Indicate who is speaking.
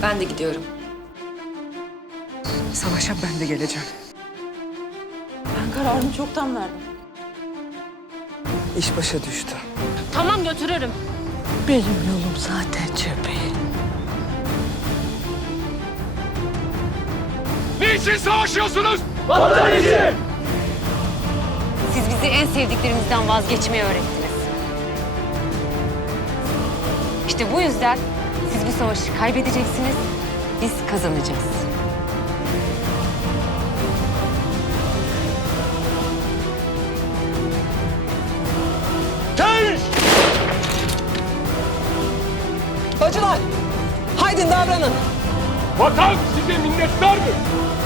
Speaker 1: Ben de gidiyorum.
Speaker 2: Savaş'a ben de geleceğim.
Speaker 3: Ben kararımı çoktan verdim.
Speaker 2: İş başa düştü.
Speaker 4: Tamam götürürüm.
Speaker 3: Benim yolum zaten cephe.
Speaker 5: Niçin savaşıyorsunuz?
Speaker 4: Siz bizi en sevdiklerimizden vazgeçmeyi öğrettiniz. İşte bu yüzden siz bu savaşı kaybedeceksiniz, biz kazanacağız.
Speaker 5: Genç!
Speaker 2: Bacılar, haydi davranın.
Speaker 5: Vatan size minnettar mı?